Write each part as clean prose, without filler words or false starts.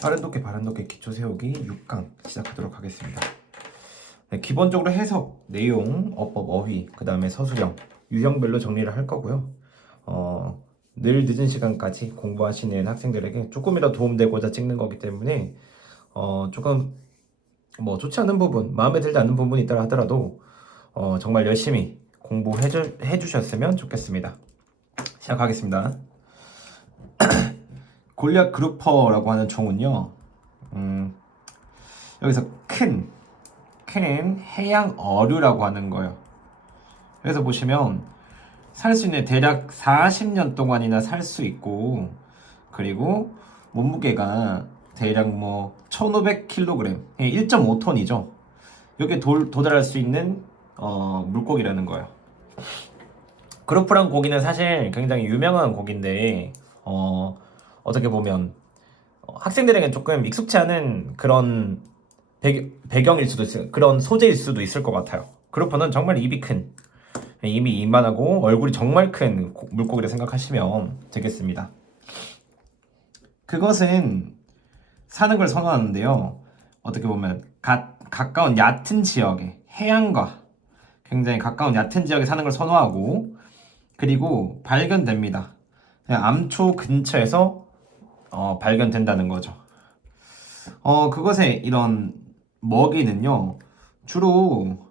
바른도끼 기초 세우기 6강 시작하도록 하겠습니다. 네, 기본적으로 해석, 내용, 어법, 어휘, 그 다음에 서술형, 유형별로 정리를 할 거고요. 늘 늦은 시간까지 공부하시는 학생들에게 조금이라도 도움되고자 찍는 거기 때문에 조금 좋지 않은 부분, 마음에 들지 않는 부분이 있다 하더라도 정말 열심히 공부해 주셨으면 좋겠습니다. 시작하겠습니다. 골리앗 그루퍼라고 하는 종은요, 여기서 큰 해양 어류라고 하는 거예요. 그래서 보시면 살 수 있는 대략 40년 동안이나 살 수 있고, 그리고 몸무게가 대략 1500kg, 1.5톤이죠. 여기에 도달할 수 있는 물고기라는 거예요. 그루퍼란 고기는 사실 굉장히 유명한 고기인데 어떻게 보면 학생들에겐 조금 익숙치 않은 그런 배경일 수도 있어요. 그런 소재일 수도 있을 것 같아요. 그루퍼는 정말 입이 큰, 입이 이만하고 얼굴이 정말 큰 물고기를 생각하시면 되겠습니다. 그것은 사는 걸 선호하는데요. 어떻게 보면 가까운 얕은 지역에, 해안과 굉장히 가까운 얕은 지역에 사는 걸 선호하고, 그리고 발견됩니다. 암초 근처에서 발견된다는 거죠. 그것의 이런 먹이는요, 주로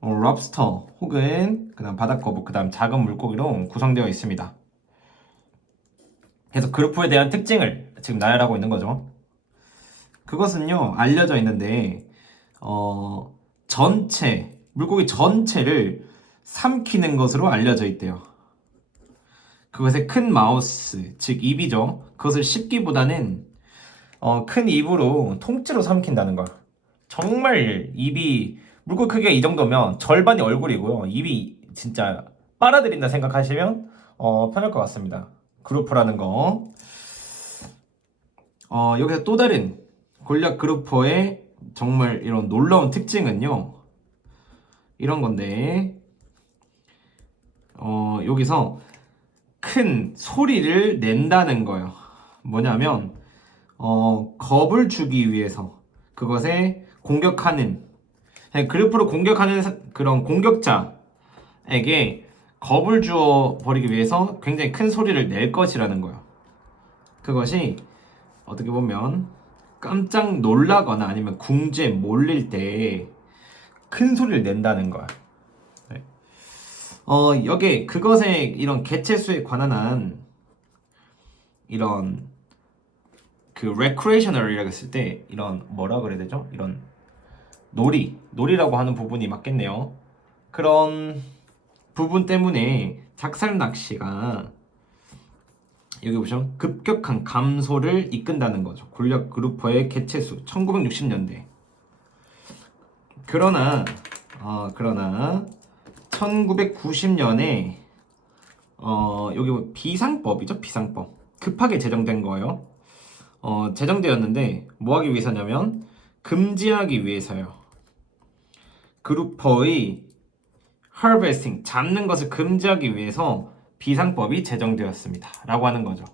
럽스터 혹은 그다음 바닷거북, 그다음 작은 물고기로 구성되어 있습니다. 그래서 그루퍼에 대한 특징을 지금 나열하고 있는 거죠. 그것은요, 알려져 있는데 물고기 전체를 삼키는 것으로 알려져 있대요. 그것의 큰 마우스, 즉 입이죠. 그것을 씹기보다는 큰 입으로 통째로 삼킨다는 걸. 정말 입이, 물고기 크기가 이 정도면 절반이 얼굴이고요. 입이 진짜 빨아들인다 생각하시면 편할 것 같습니다. 그루퍼라는 거. 여기서 또 다른 골리앗 그루퍼의 정말 이런 놀라운 특징은요, 이런 건데, 여기서 큰 소리를 낸다는 거예요. 뭐냐면 겁을 주기 위해서, 그것에 공격하는, 그루퍼를 공격하는 그런 공격자에게 겁을 주어 버리기 위해서 굉장히 큰 소리를 낼 것이라는 거예요. 그것이 어떻게 보면 깜짝 놀라거나 아니면 궁지에 몰릴 때 큰 소리를 낸다는 거야. 네. 여기에 그것의 이런 개체수에 관한 한 이런 그 recreational이라고 했을 때 이런 뭐라 그래야 되죠? 이런 놀이라고 하는 부분이 맞겠네요. 그런 부분 때문에 작살 낚시가 여기 보시면 급격한 감소를 이끈다는 거죠. 골리앗 그루퍼의 개체수 1960년대. 그러나 1990년에 여기 비상법이죠. 비상법. 급하게 제정된 거예요. 제정되었는데 뭐 하기 위해서냐면 금지하기 위해서요. 그루퍼의 harvesting, 잡는 것을 금지하기 위해서 비상법이 제정되었습니다. 라고 하는 거죠.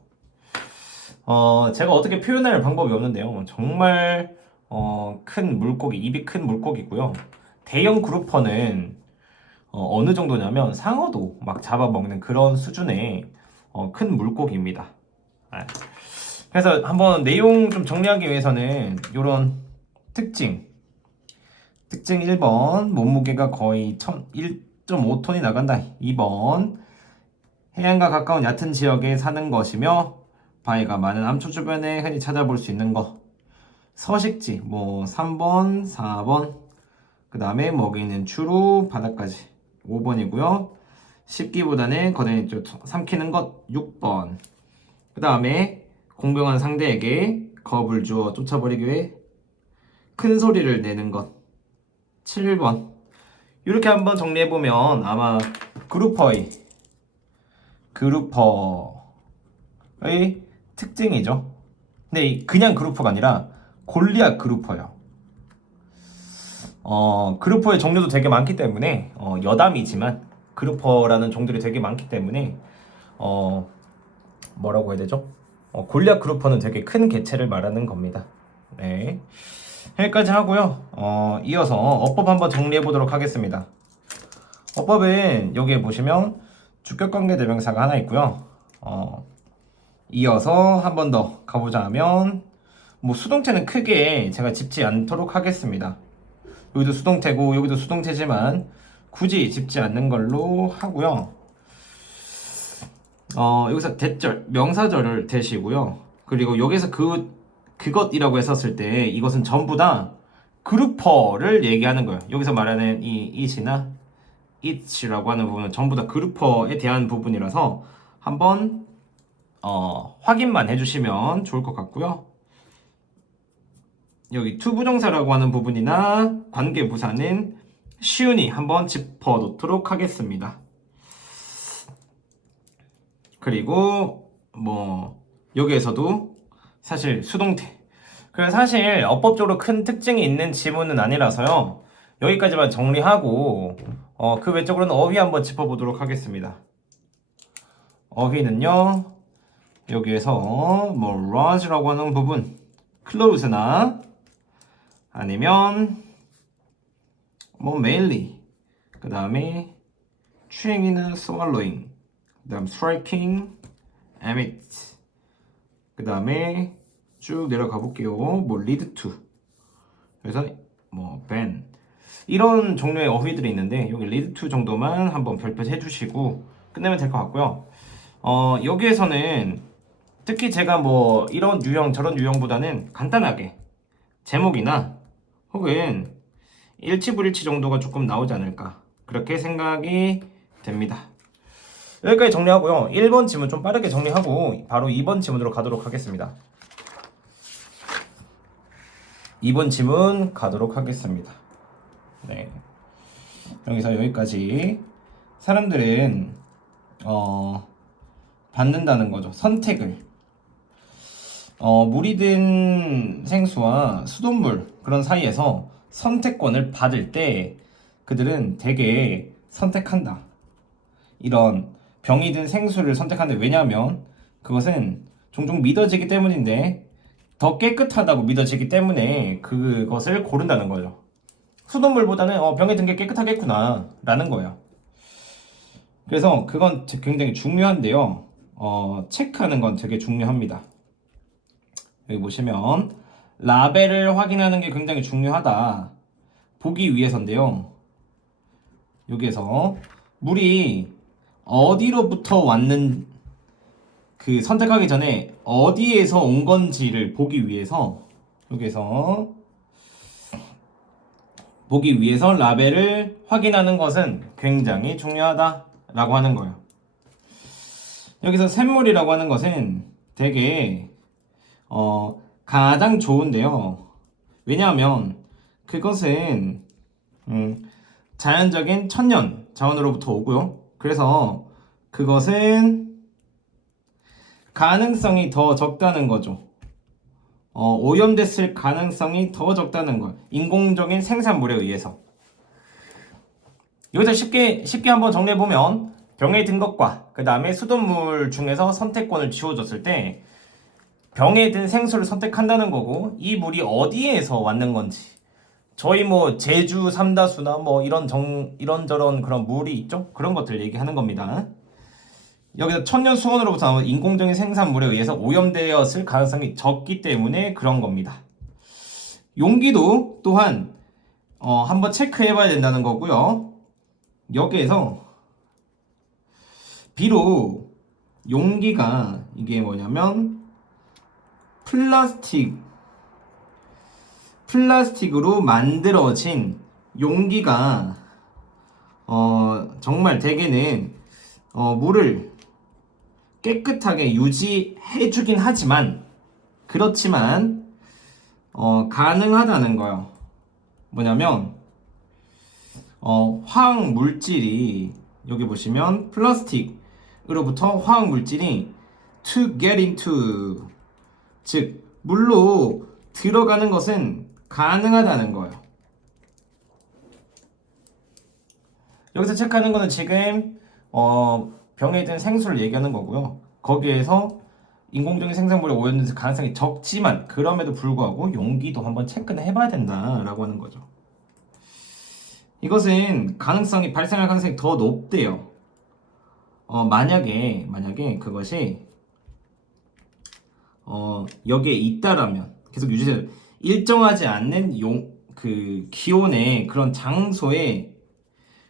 제가 어떻게 표현할 방법이 없는데요. 정말 큰 물고기, 입이 큰 물고기고요. 대형 그루퍼는 어느 정도냐면 상어도 막 잡아먹는 그런 수준의 큰 물고기입니다. 그래서 한번 내용 좀 정리하기 위해서는 이런 특징 1번, 몸무게가 거의 1.5톤이 나간다. 2번, 해안과 가까운 얕은 지역에 사는 것이며 바위가 많은 암초 주변에 흔히 찾아볼 수 있는 것. 서식지 3번, 4번, 그 다음에 먹이는 주로 바닥까지 5번이고요. 씹기보다는 거대히 삼키는 것 6번. 그 다음에 공병한 상대에게 겁을 주어 쫓아버리기 위해 큰 소리를 내는 것 7번. 이렇게 한번 정리해보면 아마 그루퍼의 특징이죠. 근데 그냥 그루퍼가 아니라 골리앗 그루퍼예요. 그루퍼의 종류도 되게 많기 때문에 여담이지만 그루퍼라는 종들이 되게 많기 때문에 뭐라고 해야 되죠? 골리앗 그루퍼는 되게 큰 개체를 말하는 겁니다. 네, 여기까지 하고요. 이어서 어법 한번 정리해 보도록 하겠습니다. 어법은 여기에 보시면 주격관계 대명사가 하나 있고요. 이어서 한 번 더 가보자 하면 뭐 수동태는 크게 제가 짚지 않도록 하겠습니다. 여기도 수동태고 여기도 수동태지만 굳이 짚지 않는 걸로 하고요. 여기서 대절, 명사절을 대시고요. 그리고 여기서 그것이라고 했었을 때 이것은 전부 다 그루퍼를 얘기하는 거예요. 여기서 말하는 이 it이나 it이라고 하는 부분은 전부 다 그루퍼에 대한 부분이라서 한번 확인만 해주시면 좋을 것 같고요. 여기 투부정사라고 하는 부분이나 관계부사는 쉬우니 한번 짚어놓도록 하겠습니다. 그리고 뭐 여기에서도 사실 수동태, 그래서 사실 어법적으로 큰 특징이 있는 지문은 아니라서요. 여기까지만 정리하고 그 외적으로는 어휘 한번 짚어보도록 하겠습니다. 어휘는요, 여기에서 뭐 large라고 하는 부분, close나 아니면 뭐 mainly, 그 다음에 chewing이나 swallowing, 그 다음 striking, emit, 그 다음에 쭉 내려가 볼게요. 뭐 lead to, 그래서 뭐 ban, 이런 종류의 어휘들이 있는데 여기 lead to 정도만 한번 별표 해주시고 끝내면 될 것 같고요. 여기에서는 특히 제가 뭐 이런 유형 저런 유형보다는 간단하게 제목이나 혹은 일치불일치 정도가 조금 나오지 않을까 그렇게 생각이 됩니다. 여기까지 정리하고요. 1번 지문 좀 빠르게 정리하고 바로 2번 지문으로 가도록 하겠습니다. 2번 지문 가도록 하겠습니다. 네, 여기서 여기까지 사람들은 받는다는 거죠. 선택을. 물이 든 생수와 수돗물 그런 사이에서 선택권을 받을 때 그들은 되게 선택한다. 이런 병이 든 생수를 선택하는데, 왜냐하면 그것은 종종 믿어지기 때문인데 더 깨끗하다고 믿어지기 때문에 그것을 고른다는 거죠. 수돗물보다는 병에 든 게 깨끗하겠구나 라는 거예요. 그래서 그건 굉장히 중요한데요. 체크하는 건 되게 중요합니다. 여기 보시면 라벨을 확인하는 게 굉장히 중요하다 보기 위해서인데요. 여기에서 물이 어디로부터 왔는, 그 선택하기 전에 어디에서 온 건지를 보기 위해서 여기에서 보기 위해서 라벨을 확인하는 것은 굉장히 중요하다라고 하는 거예요. 여기서 샘물이라고 하는 것은 되게 가장 좋은데요. 왜냐하면 그것은 자연적인 천연 자원으로부터 오고요. 그래서 그것은 가능성이 더 적다는 거죠. 오염됐을 가능성이 더 적다는 것. 인공적인 생산물에 의해서. 여기서 쉽게 한번 정리해보면 병에 든 것과 그 다음에 수돗물 중에서 선택권을 쥐어줬을 때 병에 든 생수를 선택한다는 거고, 이 물이 어디에서 왔는 건지, 저희 뭐 제주 삼다수나 뭐 이런저런 그런 물이 있죠? 그런 것들 얘기하는 겁니다. 여기서 천연 수원으로부터 나온 인공적인 생산물에 의해서 오염되었을 가능성이 적기 때문에 그런 겁니다. 용기도 또한 한번 체크해 봐야 된다는 거고요. 여기에서 비록 용기가 이게 뭐냐면 플라스틱으로 만들어진 용기가 정말 대개는 물을 깨끗하게 유지해 주긴 하지만, 그렇지만 가능하다는 거예요. 뭐냐면 화학 물질이, 여기 보시면 플라스틱으로부터 화학 물질이 to get into, 즉 물로 들어가는 것은 가능하다는 거예요. 여기서 체크하는 거는 지금 병에 든 생수를 얘기하는 거고요. 거기에서 인공적인 생산물에 오염될 가능성이 적지만 그럼에도 불구하고 용기도 한번 체크는 해봐야 된다라고 하는 거죠. 이것은 가능성이 발생할 가능성이 더 높대요. 만약에 그것이 여기에 있다라면 계속 유지돼서 일정하지 않는 그 기온의 그런 장소에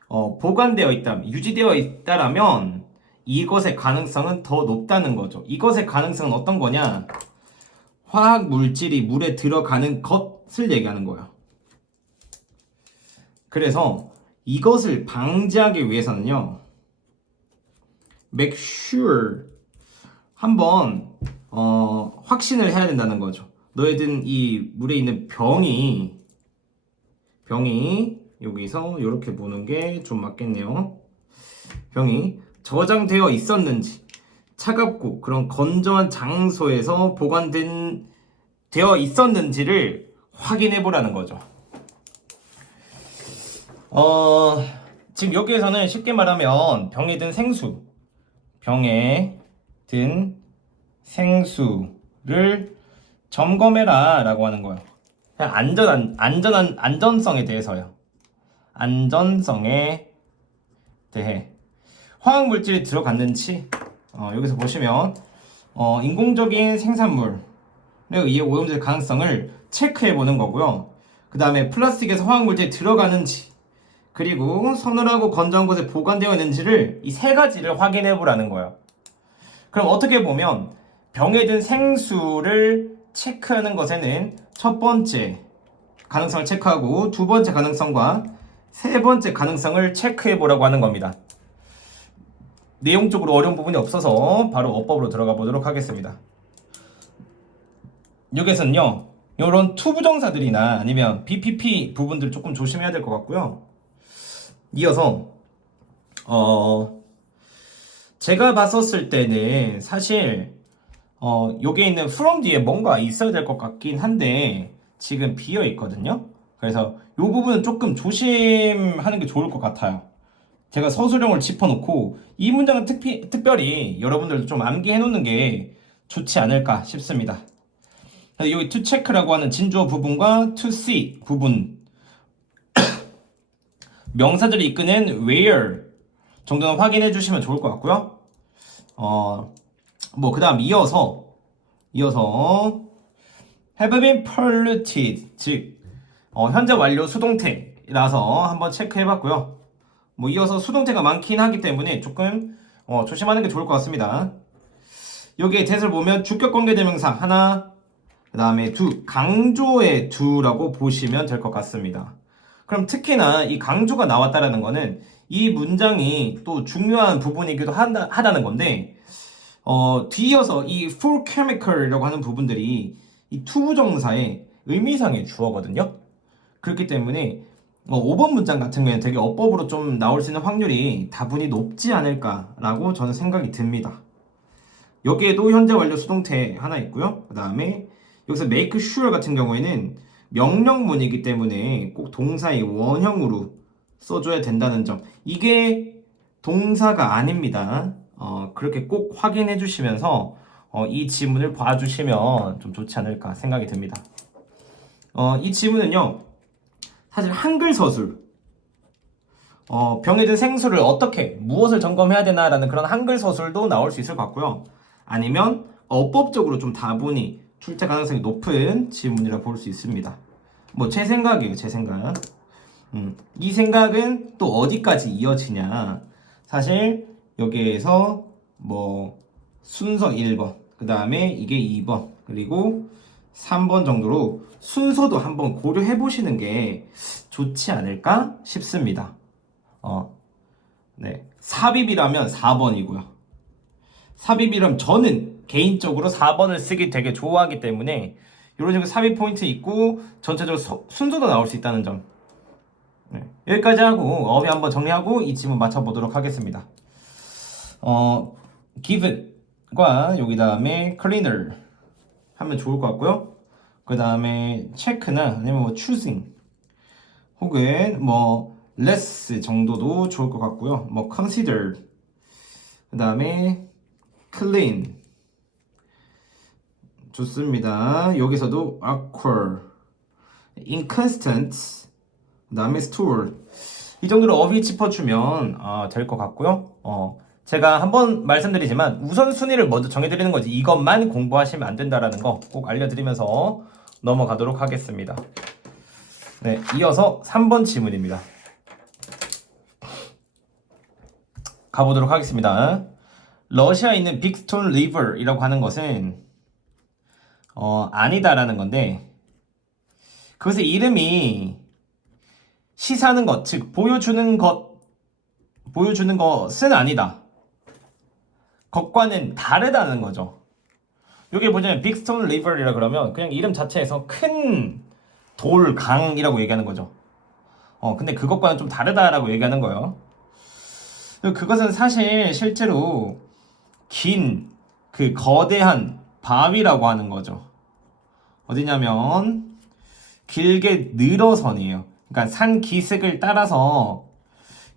보관되어 있다면, 유지되어 있다라면 이것의 가능성은 더 높다는 거죠. 이것의 가능성은 어떤 거냐? 화학 물질이 물에 들어가는 것을 얘기하는 거예요. 그래서 이것을 방지하기 위해서는요, make sure 한번 확신을 해야 된다는 거죠. 너희들 이 물에 있는 병이 여기서 이렇게 보는 게 좀 맞겠네요. 병이 저장되어 있었는지, 차갑고 그런 건조한 장소에서 되어 있었는지를 확인해 보라는 거죠. 지금 여기에서는 쉽게 말하면 병에 든 생수를 점검해라 라고 하는 거예요. 그냥 안전성에 대해서요. 안전성에 대해 화학물질이 들어갔는지 여기서 보시면 인공적인 생산물에 의해 오염될 가능성을 체크해 보는 거고요. 그 다음에 플라스틱에서 화학물질이 들어가는지, 그리고 서늘하고 건조한 곳에 보관되어 있는지를 이 세 가지를 확인해 보라는 거예요. 그럼 어떻게 보면 병에 든 생수를 체크하는 것에는 첫 번째 가능성을 체크하고 두 번째 가능성과 세 번째 가능성을 체크해 보라고 하는 겁니다. 내용적으로 어려운 부분이 없어서 바로 어법으로 들어가 보도록 하겠습니다. 여기서는요, 이런 투부정사들이나 아니면 BPP 부분들 조금 조심해야 될 것 같고요. 이어서 제가 봤었을 때는 사실 여기에 있는 from 뒤에 뭔가 있어야 될 것 같긴 한데 지금 비어 있거든요. 그래서 이 부분은 조금 조심하는 게 좋을 것 같아요. 제가 서술형을 짚어놓고 이 문장은 특별히 여러분들도 좀 암기해 놓는 게 좋지 않을까 싶습니다. 여기 to check라고 하는 진주어 부분과 to see 부분, 명사들이 이끄는 where 정도는 확인해 주시면 좋을 것 같고요. 그 다음 이어서 have been polluted, 즉 현재 완료 수동태라서 한번 체크해 봤고요. 이어서 수동태가 많긴 하기 때문에 조금 조심하는 게 좋을 것 같습니다. 여기에 대를 보면 주격 관계대명사 하나, 그 다음에 두, 강조의 두라고 보시면 될 것 같습니다. 그럼 특히나 이 강조가 나왔다라는 거는 이 문장이 또 중요한 부분이기도 하다는 건데, 뒤이어서 이 for chemical이라고 하는 부분들이 이 투부정사의 의미상의 주어거든요. 그렇기 때문에 5번 문장 같은 경우에는 되게 어법으로 좀 나올 수 있는 확률이 다분히 높지 않을까라고 저는 생각이 듭니다. 여기에도 현재 완료 수동태 하나 있고요. 그 다음에 여기서 make sure 같은 경우에는 명령문이기 때문에 꼭 동사의 원형으로 써줘야 된다는 점. 이게 동사가 아닙니다. 그렇게 꼭 확인해 주시면서 이 지문을 봐주시면 좀 좋지 않을까 생각이 듭니다. 이 지문은요, 사실 한글 서술, 병에 든 생수를 무엇을 점검해야 되나라는 그런 한글 서술도 나올 수 있을 것 같고요. 아니면 어법적으로 좀 다분히 출제 가능성이 높은 지문이라 볼 수 있습니다. 제 생각이에요, 제 생각. 이 생각은 또 어디까지 이어지냐. 사실 여기에서 순서 1번, 그 다음에 이게 2번, 그리고 3번 정도로 순서도 한번 고려해 보시는 게 좋지 않을까 싶습니다. 네. 삽입이라면 4번이고요. 삽입이라면 저는 개인적으로 4번을 쓰기 되게 좋아하기 때문에 이런 식으로 삽입 포인트 있고 전체적으로 순서도 나올 수 있다는 점. 네. 여기까지 하고 어휘 한번 정리하고 이 지문 맞춰보도록 하겠습니다. given과 여기 다음에 cleaner 하면 좋을 것 같고요. 그 다음에 check나 아니면 choosing 혹은 less 정도도 좋을 것 같고요. consider, 그 다음에 clean, 좋습니다. 여기서도 awkward, inconstant, 그 다음에 steward. 이 정도로 어휘 짚어주면 될 것 같고요. 제가 한번 말씀드리지만 우선순위를 먼저 정해드리는 거지 이것만 공부하시면 안 된다라는 거 꼭 알려드리면서 넘어가도록 하겠습니다. 네, 이어서 3번 지문입니다. 가보도록 하겠습니다. 러시아에 있는 빅스톤 리버이라고 하는 것은 아니다라는 건데 그것의 이름이 시사하는 것, 즉 보여주는 것은 아니다. 것과는 다르다는 거죠. 여기 보자면 빅스톤 리버이라 그러면 그냥 이름 자체에서 큰 돌, 강이라고 얘기하는 거죠. 근데 그것과는 좀 다르다라고 얘기하는 거예요. 그것은 사실 실제로 긴 그 거대한 바위라고 하는 거죠. 어디냐면 길게 늘어선이에요. 그러니까 산 기슭을 따라서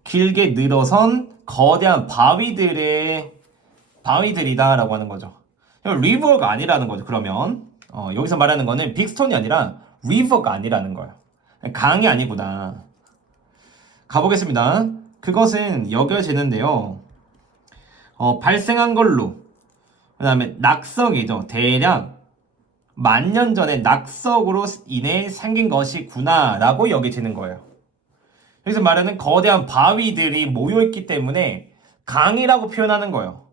길게 늘어선 거대한 바위들이다라고 하는 거죠. 리버가 아니라는 거죠. 그러면 여기서 말하는 거는 빅스톤이 아니라 리버가 아니라는 거예요. 강이 아니구나. 가보겠습니다. 그것은 여겨지는데요. 발생한 걸로 그 다음에 낙석이죠. 대략 10,000년 전에 낙석으로 인해 생긴 것이구나 라고 여겨지는 거예요. 여기서 말하는 거대한 바위들이 모여있기 때문에 강이라고 표현하는 거예요.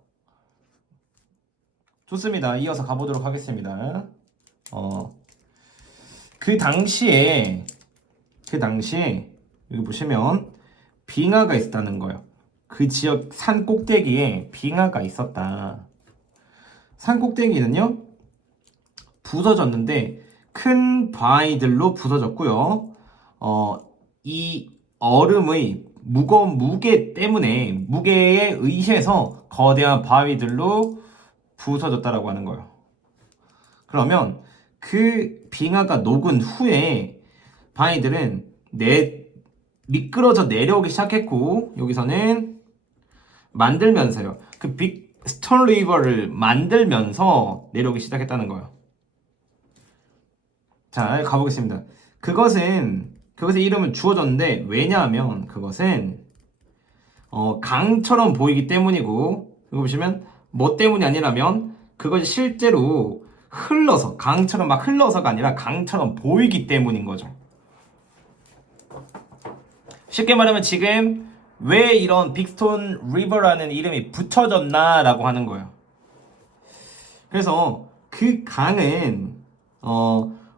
좋습니다. 이어서 가보도록 하겠습니다. 그 당시에 여기 보시면 빙하가 있었다는 거예요. 그 지역 산 꼭대기에 빙하가 있었다. 산 꼭대기는요 부서졌는데 큰 바위들로 부서졌고요. 이 얼음의 무거운 무게에 의해서 거대한 바위들로 부서졌다라고 하는 거예요. 그러면 그 빙하가 녹은 후에 바위들은 미끄러져 내려오기 시작했고 여기서는 만들면서요. 그 빅스톤 리버를 만들면서 내려오기 시작했다는 거예요. 자, 가보겠습니다. 그것의 이름을 주어졌는데 왜냐하면 그것은 강처럼 보이기 때문이고 이거 보시면 뭐 때문이 아니라면 그것이 실제로 흘러서 강처럼 막 흘러서가 아니라 강처럼 보이기 때문인 거죠. 쉽게 말하면 지금 왜 이런 빅스톤 리버라는 이름이 붙여졌나라고 하는 거예요. 그래서 그 강은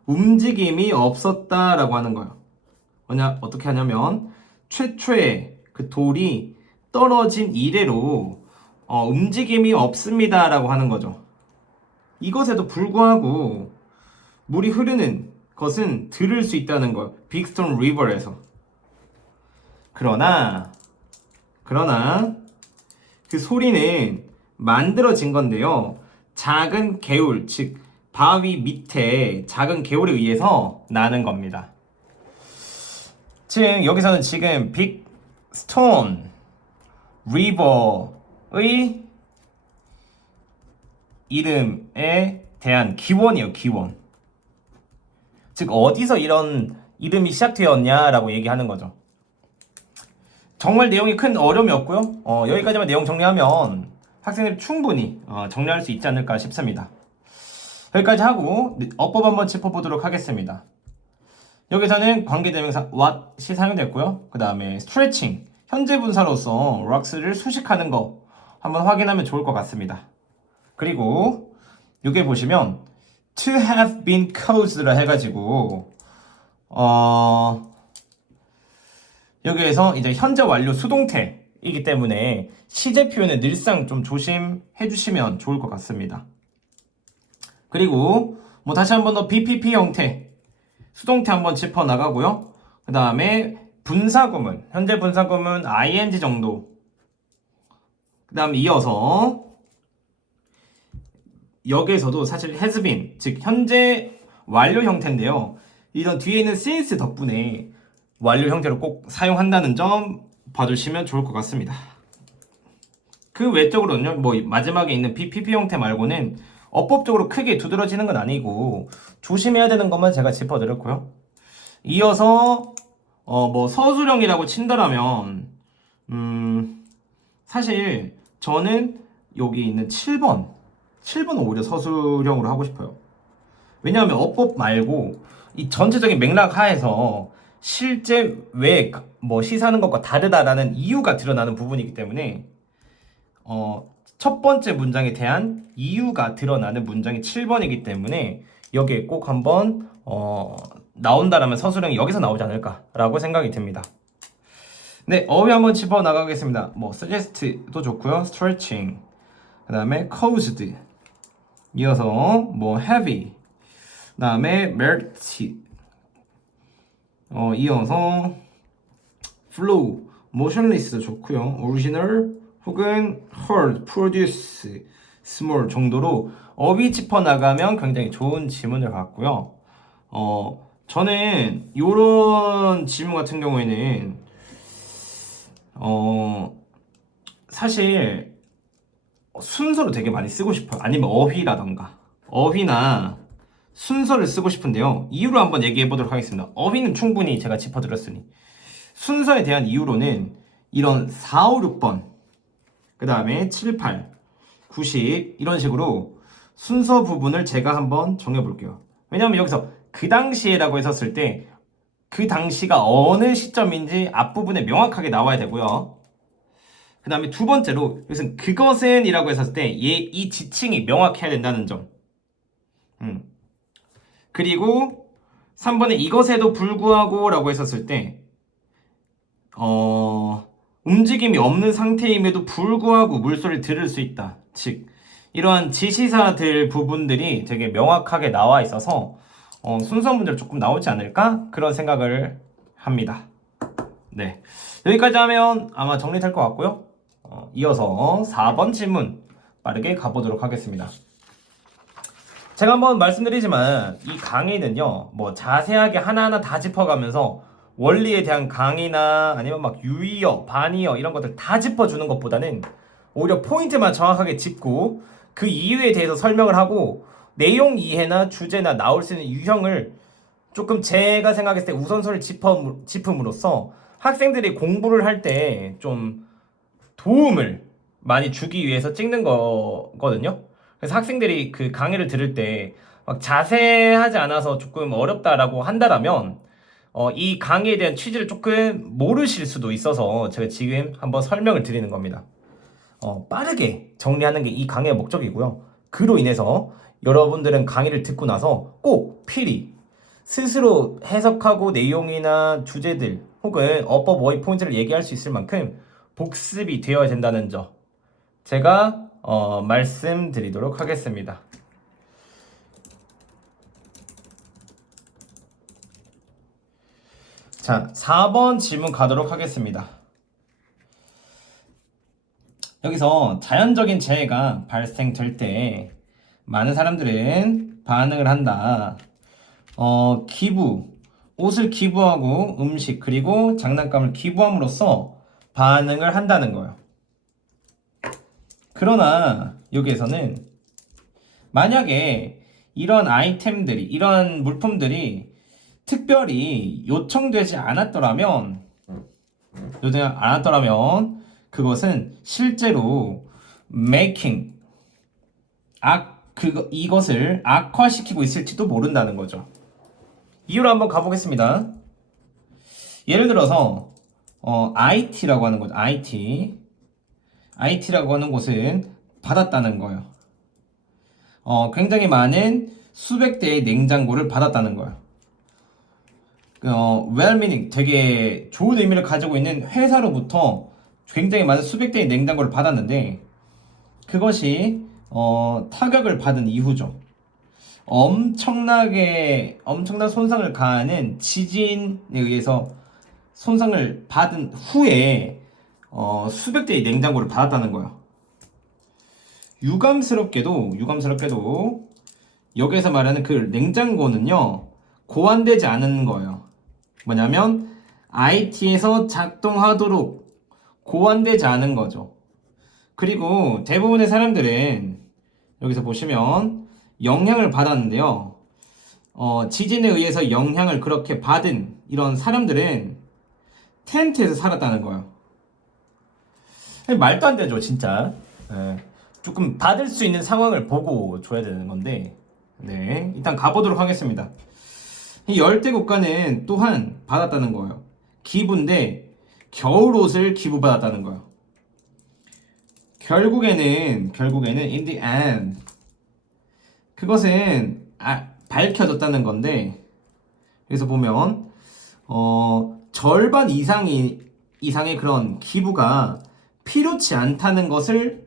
움직임이 없었다라고 하는 거예요. 어떻게 하냐면 최초의 그 돌이 떨어진 이래로 움직임이 없습니다라고 하는 거죠. 이것에도 불구하고 물이 흐르는 것은 들을 수 있다는 거예요. 빅스톤 리버에서. 그러나 그 소리는 만들어진 건데요. 작은 개울, 즉 바위 밑에 작은 개울에 의해서 나는 겁니다. 즉 여기서는 지금 빅스톤 리버의 이름에 대한 기원이에요. 기원. 즉 어디서 이런 이름이 시작되었냐라고 얘기하는 거죠. 정말 내용이 큰 어려움이 없고요. 여기까지만 내용 정리하면 학생들이 충분히 정리할 수 있지 않을까 싶습니다. 여기까지 하고 어법 한번 짚어보도록 하겠습니다. 여기서는 관계대명사 what이 사용됐고요. 그 다음에 stretching, 현재 분사로서 rocks를 수식하는 거 한번 확인하면 좋을 것 같습니다. 그리고 여기 보시면 to have been caused라 해가지고 여기에서 이제 현재 완료 수동태이기 때문에 시제 표현을 늘상 좀 조심해 주시면 좋을 것 같습니다. 그리고 다시 한번 더 BPP 형태 수동태 한번 짚어 나가고요. 그 다음에 분사구문, 현재 분사구문 ing 정도. 그 다음 이어서 여기에서도 사실 has been, 즉 현재 완료 형태인데요. 이런 뒤에 있는 since 덕분에 완료 형태로 꼭 사용한다는 점 봐주시면 좋을 것 같습니다. 그 외적으로는요, 마지막에 있는 BPP 형태 말고는 어법적으로 크게 두드러지는 건 아니고 조심해야 되는 것만 제가 짚어드렸고요. 이어서 뭐 서술형이라고 친다라면 사실 저는 여기 있는 7번은 오히려 서술형으로 하고 싶어요. 왜냐하면 어법 말고 이 전체적인 맥락 하에서 실제 왜 뭐 시사하는 것과 다르다라는 이유가 드러나는 부분이기 때문에 첫 번째 문장에 대한 이유가 드러나는 문장이 7번이기 때문에 여기에 꼭 한번 나온다라면 서술형이 여기서 나오지 않을까라고 생각이 듭니다. 네, 어휘 한번 짚어 나가겠습니다. 뭐 suggest도 좋고요, stretching, 그 다음에 caused, 이어서 뭐 heavy, 그 다음에 merit, 이어서 flow, motionless도 좋고요, original 혹은 heard, produce, small 정도로 어휘 짚어 나가면 굉장히 좋은 지문을 갖고요. 저는 이런 지문 같은 경우에는 사실 순서로 되게 많이 쓰고 싶어요. 아니면 어휘라던가 어휘나 순서를 쓰고 싶은데요. 이유로 한번 얘기해 보도록 하겠습니다. 어휘는 충분히 제가 짚어드렸으니 순서에 대한 이유로는 이런 4, 5, 6번 그 다음에 7, 8, 9, 10 이런 식으로 순서 부분을 제가 한번 정해볼게요. 왜냐하면 여기서 그 당시에라고 했었을 때 그 당시가 어느 시점인지 앞부분에 명확하게 나와야 되고요. 그 다음에 두 번째로 여기서는 그것은 이라고 했었을 때 이 지칭이 명확해야 된다는 점. 그리고 3번에 이것에도 불구하고 라고 했었을 때 움직임이 없는 상태임에도 불구하고 물소리를 들을 수 있다. 즉 이러한 지시사들 부분들이 되게 명확하게 나와 있어서 순서 문제로 조금 나오지 않을까? 그런 생각을 합니다. 네, 여기까지 하면 아마 정리될 것 같고요. 이어서 4번 질문 빠르게 가보도록 하겠습니다. 제가 한번 말씀드리지만 이 강의는요, 뭐 자세하게 하나하나 다 짚어가면서 원리에 대한 강의나 아니면 막 유의어, 반의어 이런 것들 다 짚어주는 것보다는 오히려 포인트만 정확하게 짚고 그 이유에 대해서 설명을 하고 내용 이해나 주제나 나올 수 있는 유형을 조금 제가 생각했을 때 우선순위를 짚음으로써 학생들이 공부를 할 때 좀 도움을 많이 주기 위해서 찍는 거거든요. 그래서 학생들이 그 강의를 들을 때 막 자세하지 않아서 조금 어렵다라고 한다라면 이 강의에 대한 취지를 조금 모르실 수도 있어서 제가 지금 한번 설명을 드리는 겁니다. 빠르게 정리하는 게 이 강의의 목적이고요. 그로 인해서 여러분들은 강의를 듣고 나서 꼭 필히 스스로 해석하고 내용이나 주제들 혹은 어법 어휘 포인트를 얘기할 수 있을 만큼 복습이 되어야 된다는 점 제가 말씀드리도록 하겠습니다. 자, 4번 질문 가도록 하겠습니다. 여기서 자연적인 재해가 발생될 때 많은 사람들은 반응을 한다. 옷을 기부하고 음식 그리고 장난감을 기부함으로써 반응을 한다는 거예요. 그러나 여기에서는 만약에 이런 아이템들이, 이런 물품들이 특별히 요청되지 않았더라면 그것은 실제로 이것을 악화시키고 있을지도 모른다는 거죠. 이유로 한번 가보겠습니다. 예를 들어서 IT라고 하는 거죠. IT라고 하는 곳은 받았다는 거예요. 굉장히 많은 수백 대의 냉장고를 받았다는 거예요. well-meaning, 되게 좋은 의미를 가지고 있는 회사로부터 굉장히 많은 수백 대의 냉장고를 받았는데 그것이 타격을 받은 이후죠. 엄청난 손상을 가하는 지진에 의해서 손상을 받은 후에 수백 대의 냉장고를 받았다는 거예요. 유감스럽게도 여기에서 말하는 그 냉장고는요 고안되지 않은 거예요. 뭐냐면 IT에서 작동하도록 고안되지 않은 거죠. 그리고 대부분의 사람들은 여기서 보시면 영향을 받았는데요. 지진에 의해서 영향을 그렇게 받은 이런 사람들은 텐트에서 살았다는 거예요. 말도 안 되죠, 진짜. 네. 조금 받을 수 있는 상황을 보고 줘야 되는 건데, 네, 일단 가보도록 하겠습니다. 이 열대 국가는 또한 받았다는 거예요. 기부인데 겨울 옷을 기부받았다는 거예요. 결국에는 in the end 그것은 밝혀졌다는 건데, 그래서 보면 절반 이상의 그런 기부가 필요치 않다는 것을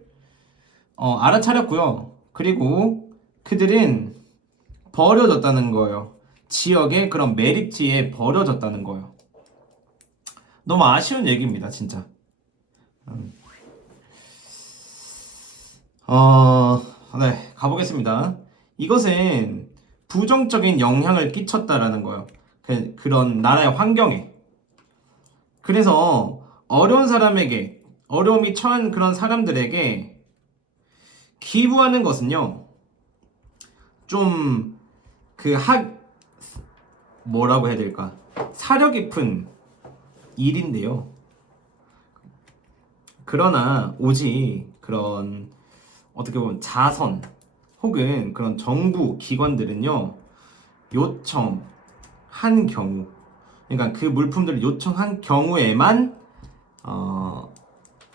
알아차렸고요. 그리고 그들은 버려졌다는 거예요. 지역의 그런 매립지에 버려졌다는 거예요. 너무 아쉬운 얘기입니다, 진짜. 네, 가보겠습니다. 이것은 부정적인 영향을 끼쳤다라는 거예요. 그런 나라의 환경에. 그래서 어려운 사람에게, 어려움이 처한 그런 사람들에게 기부하는 것은요, 좀 뭐라고 해야 될까? 사려 깊은 일인데요. 그러나 오직 그런 어떻게 보면 자선 혹은 그런 정부 기관들은요, 요청한 경우, 그러니까 그 물품들을 요청한 경우에만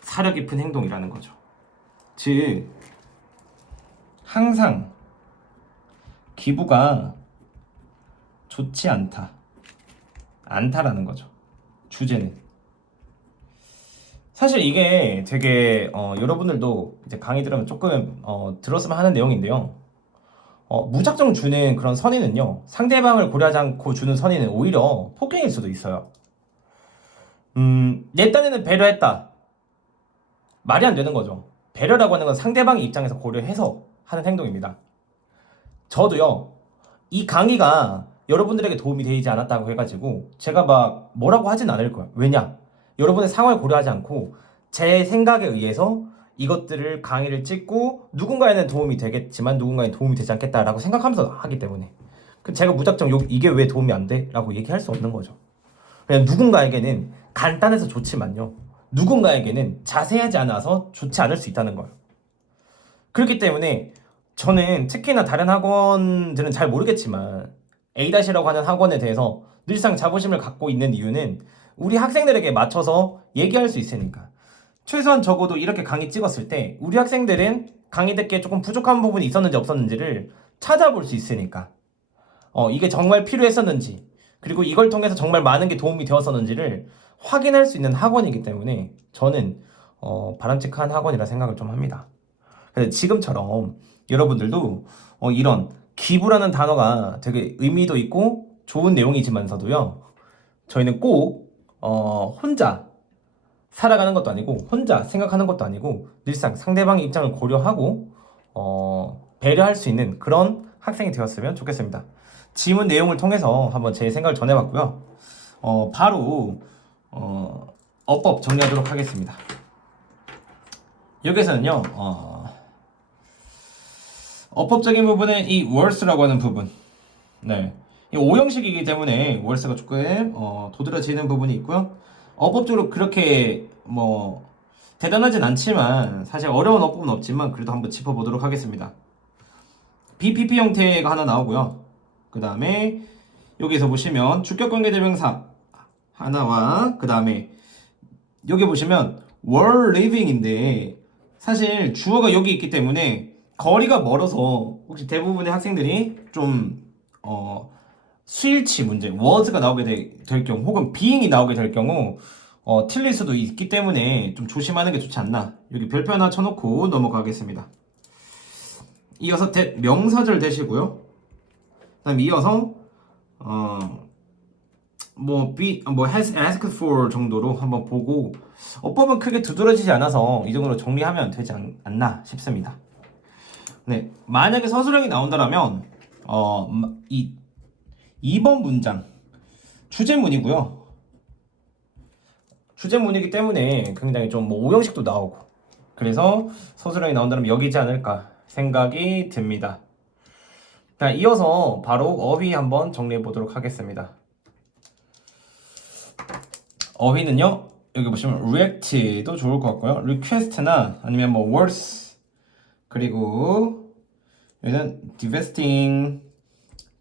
사려 깊은 행동이라는 거죠. 즉 항상 기부가 좋지 않다라는 거죠. 주제는. 사실 이게 되게 여러분들도 이제 강의 들으면 조금 들었으면 하는 내용인데요. 무작정 주는 그런 선의는요, 상대방을 고려하지 않고 주는 선의는 오히려 폭행일 수도 있어요. 내 딴에는 배려했다. 말이 안 되는 거죠. 배려라고 하는 건 상대방의 입장에서 고려해서 하는 행동입니다. 저도요, 이 강의가 여러분들에게 도움이 되지 않았다고 해가지고 제가 막 뭐라고 하진 않을 거예요. 왜냐? 여러분의 상황을 고려하지 않고 제 생각에 의해서 이것들을 강의를 찍고 누군가에는 도움이 되겠지만 누군가에는 도움이 되지 않겠다라고 생각하면서 하기 때문에 제가 무작정 이게 왜 도움이 안 돼? 라고 얘기할 수 없는 거죠. 그냥 누군가에게는 간단해서 좋지만요, 누군가에게는 자세하지 않아서 좋지 않을 수 있다는 거예요. 그렇기 때문에 저는 특히나 다른 학원들은 잘 모르겠지만 A라고 하는 학원에 대해서 늘상 자부심을 갖고 있는 이유는 우리 학생들에게 맞춰서 얘기할 수 있으니까. 최소한 적어도 이렇게 강의 찍었을 때 우리 학생들은 강의 듣기에 조금 부족한 부분이 있었는지 없었는지를 찾아볼 수 있으니까, 이게 정말 필요했었는지, 그리고 이걸 통해서 정말 많은 게 도움이 되었었는지를 확인할 수 있는 학원이기 때문에 저는 바람직한 학원이라 생각을 좀 합니다. 근데 지금처럼 여러분들도 이런 기부라는 단어가 되게 의미도 있고 좋은 내용이지만서도요, 저희는 꼭 혼자 살아가는 것도 아니고 혼자 생각하는 것도 아니고 늘상 상대방의 입장을 고려하고 배려할 수 있는 그런 학생이 되었으면 좋겠습니다. 지문 내용을 통해서 한번 제 생각을 전해봤고요. 바로 어법 정리하도록 하겠습니다. 여기서는요, 어법적인 부분은 이 worse라고 하는 부분, 네, 이 5형식이기 때문에 worse가 조금 도드라지는 부분이 있고요. 어법적으로 그렇게 뭐 대단하진 않지만 사실 어려운 어법은 없지만 그래도 한번 짚어보도록 하겠습니다. BPP 형태가 하나 나오고요. 그 다음에 여기서 보시면 주격관계대명사 하나와 그 다음에 여기 보시면 were living인데 사실 주어가 여기 있기 때문에 거리가 멀어서 혹시 대부분의 학생들이 좀 수일치 문제, was가 나오게 될 경우 혹은 being이 나오게 될 경우 틀릴 수도 있기 때문에 좀 조심하는 게 좋지 않나. 여기 별표 하나 쳐놓고 넘어가겠습니다. 이어서 명사절 대시고요. 그 다음 이어서 has asked for 정도로 한번 보고, 어법은 크게 두드러지지 않아서 이 정도로 정리하면 되지 않나 싶습니다. 네, 만약에 서술형이 나온다면 이 2번 문장 주제문이고요. 주제문이기 때문에 굉장히 좀 5형식도 나오고, 그래서 서술형이 나온다면 여기지 않을까 생각이 듭니다. 자, 이어서 바로 어휘 한번 정리해 보도록 하겠습니다. 어휘는요, 여기 보시면 react도 좋을 것 같고요. request나 아니면 뭐 worse, 그리고 여기는 devastating,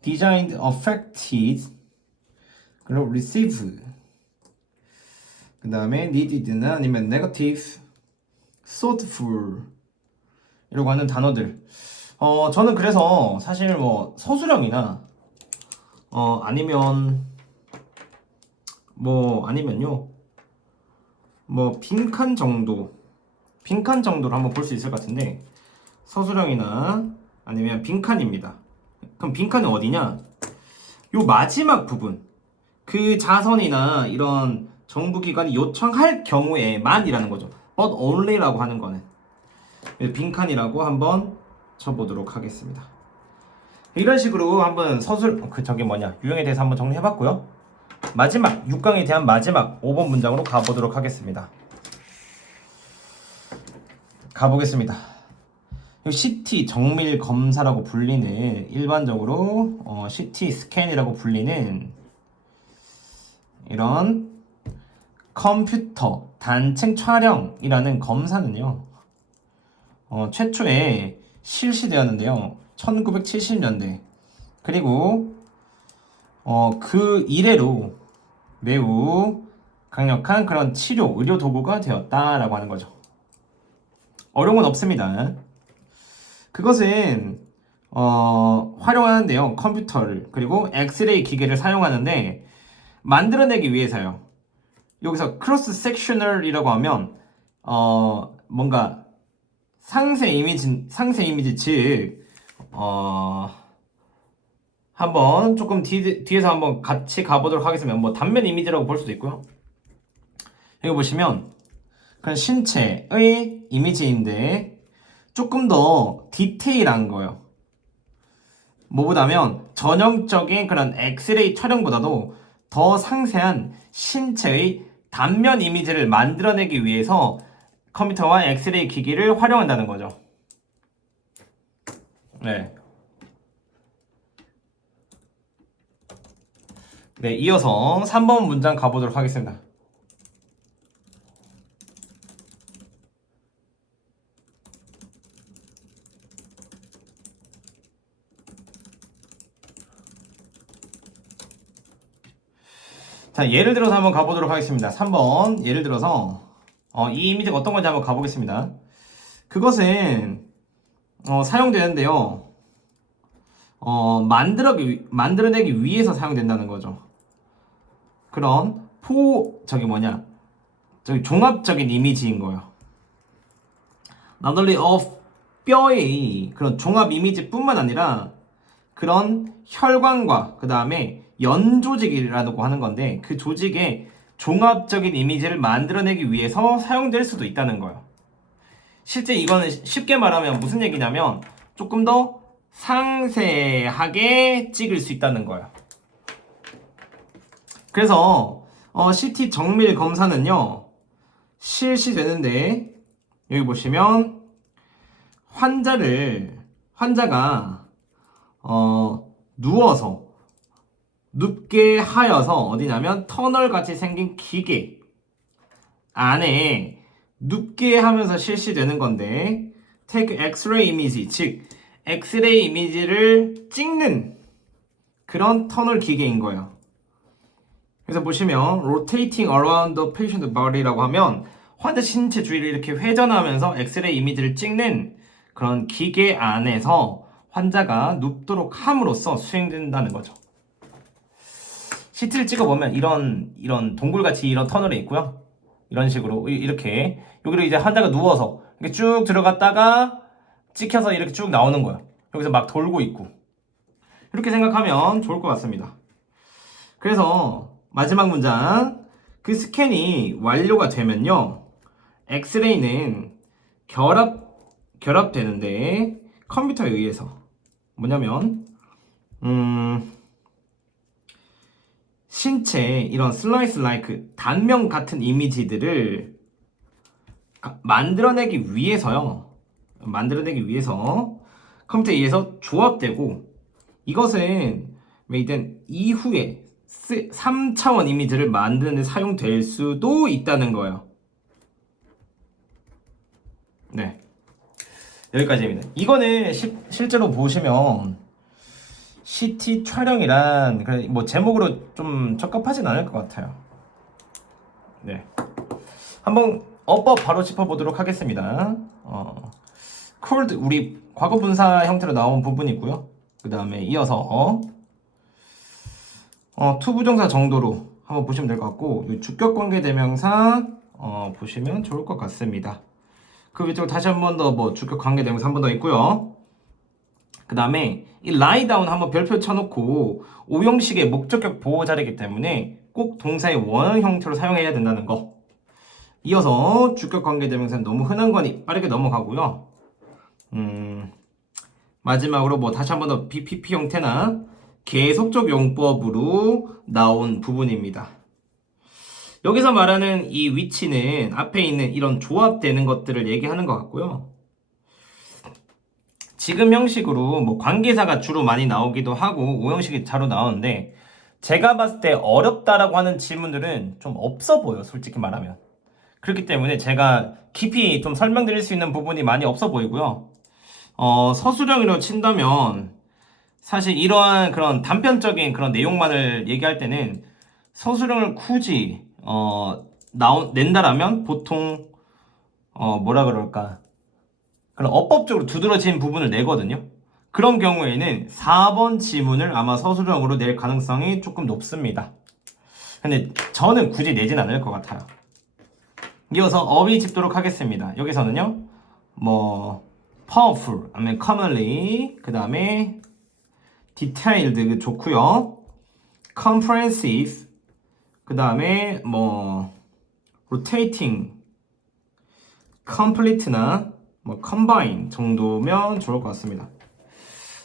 designed, affected, 그리고 receive, 그 다음에 needed나 아니면 negative, thoughtful 이라고 하는 단어들. 저는 그래서 사실 뭐 서술형이나 아니면요 뭐 빈칸 정도로 한번 볼 수 있을 것 같은데, 서술형이나 아니면 빈칸입니다. 그럼 빈칸은 어디냐? 요 마지막 부분, 그 자선이나 이런 정부기관이 요청할 경우에만이라는 거죠. but only라고 하는 거는 빈칸이라고 한번 쳐보도록 하겠습니다. 이런 식으로 한번 유형에 대해서 한번 정리해봤고요. 마지막 6강에 대한 마지막 5번 문장으로 가보도록 하겠습니다. 가보겠습니다. CT 정밀 검사라고 불리는, 일반적으로 CT 스캔이라고 불리는 이런 컴퓨터 단층 촬영이라는 검사는요, 최초에 실시되었는데요. 1970년대. 그리고 그 이래로 매우 강력한 그런 치료, 의료 도구가 되었다라고 하는 거죠. 어려운 건 없습니다. 그것은 활용하는데요. 컴퓨터를, 그리고 엑스레이 기계를 사용하는데 만들어내기 위해서요. 여기서 크로스 섹셔널이라고 하면 뭔가 상세 이미지, 즉 한번 조금 뒤에서 한번 같이 가보도록 하겠습니다. 뭐 단면 이미지라고 볼 수도 있고요. 여기 보시면 그런 신체의 이미지인데 조금 더 디테일한 거예요. 뭐보다면 전형적인 그런 엑스레이 촬영보다도 더 상세한 신체의 단면 이미지를 만들어내기 위해서 컴퓨터와 엑스레이 기기를 활용한다는 거죠. 네. 네, 이어서 3번 문장 가보도록 하겠습니다. 자, 예를 들어서 한번 가보도록 하겠습니다. 3번 예를 들어서 이 이미지가 어떤 건지 한번 가보겠습니다. 그것은 사용되는데요. 만들어내기 위해서 사용된다는 거죠. 그런 종합적인 이미지인 거예요. Not only of 뼈의 그런 종합 이미지뿐만 아니라 그런 혈관과 그 다음에 연조직이라고 하는 건데, 그 조직의 종합적인 이미지를 만들어내기 위해서 사용될 수도 있다는 거예요. 실제 이거는 쉽게 말하면 무슨 얘기냐면 조금 더 상세하게 찍을 수 있다는 거예요. 그래서 CT 정밀 검사는요, 실시되는데 여기 보시면 환자가 눕게 하여서 어디냐면 터널 같이 생긴 기계 안에 눕게 하면서 실시되는 건데, take X-ray image, 즉 엑스레이 이미지를 찍는 그런 터널 기계인 거예요. 그래서 보시면 rotating around the patient body라고 하면 환자 신체 주위를 이렇게 회전하면서 엑스레이 이미지를 찍는 그런 기계 안에서 환자가 눕도록 함으로써 수행된다는 거죠. CT를 찍어보면 이런 동굴같이 이런 터널이 있고요. 이런 식으로 이렇게 여기로 이제 환자가 누워서 이렇게 쭉 들어갔다가 찍혀서 이렇게 쭉 나오는 거예요. 여기서 막 돌고 있고. 이렇게 생각하면 좋을 것 같습니다. 그래서 마지막 문장, 그 스캔이 완료가 되면요, 엑스레이는 결합되는데 컴퓨터에 의해서 뭐냐면 신체 이런 슬라이스 라이크 단면 같은 이미지들을 만들어내기 위해서 컴퓨터에 의해서 조합되고 이것은 메이든 이후에 3차원 이미지를 만드는 데 사용될 수도 있다는 거예요. 네, 여기까지입니다. 이거는 실제로 보시면 CT 촬영이란 뭐 제목으로 좀 적합하진 않을 것 같아요. 네, 한번 어법 바로 짚어보도록 하겠습니다. could 우리 과거 분사 형태로 나온 부분이고요. 그 다음에 이어서 to 부정사 정도로 한번 보시면 될 것 같고, 주격 관계 대명사 보시면 좋을 것 같습니다. 그 위쪽으로 다시 한 번 더 뭐 주격 관계 대명사 한 번 더 있고요. 그 다음에 이 lie down 한번 별표 쳐놓고 오형식의 목적격 보호 자리이기 때문에 꼭 동사의 원형 형태로 사용해야 된다는 거. 이어서 주격 관계 대명사는 너무 흔한 거니 빠르게 넘어가고요. 마지막으로 뭐 다시 한 번 더 BPP 형태나 계속적 용법으로 나온 부분입니다. 여기서 말하는 이 위치는 앞에 있는 이런 조합되는 것들을 얘기하는 것 같고요. 지금 형식으로 뭐 관계사가 주로 많이 나오기도 하고 오형식이 자주 나오는데, 제가 봤을 때 어렵다라고 하는 질문들은 좀 없어 보여, 솔직히 말하면. 그렇기 때문에 제가 깊이 좀 설명드릴 수 있는 부분이 많이 없어 보이고요. 서술형으로 친다면 사실 이러한 그런 단편적인 그런 내용만을 얘기할 때는 서술형을 굳이 낸다라면 보통 뭐라 그럴까, 그런 어법적으로 두드러진 부분을 내거든요. 그런 경우에는 4번 지문을 아마 서술형으로 낼 가능성이 조금 높습니다. 근데 저는 굳이 내진 않을 것 같아요. 이어서 어휘 짚도록 하겠습니다. 여기서는요, 뭐 powerful, 아니면 commonly, 그 다음에 detailed 좋고요. comprehensive, 그 다음에 뭐 rotating, complete나 뭐 combine 정도면 좋을 것 같습니다.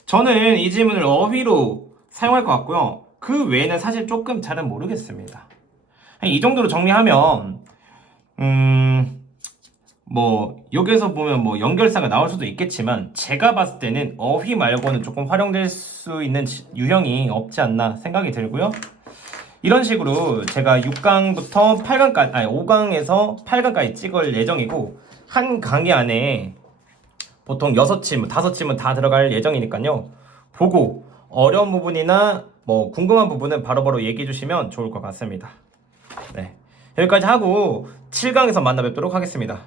저는 이 지문을 어휘로 사용할 것 같고요. 그 외에는 사실 조금 잘은 모르겠습니다. 이 정도로 정리하면 뭐 여기서 보면 뭐 연결사가 나올 수도 있겠지만, 제가 봤을 때는 어휘 말고는 조금 활용될 수 있는 유형이 없지 않나 생각이 들고요. 이런 식으로 제가 6강부터 8강까지, 아니 5강에서 8강까지 찍을 예정이고, 한 강의 안에 보통 6지문, 5지문 다 들어갈 예정이니까요. 보고 어려운 부분이나 뭐 궁금한 부분은 바로바로 얘기해 주시면 좋을 것 같습니다. 네, 여기까지 하고 7강에서 만나 뵙도록 하겠습니다.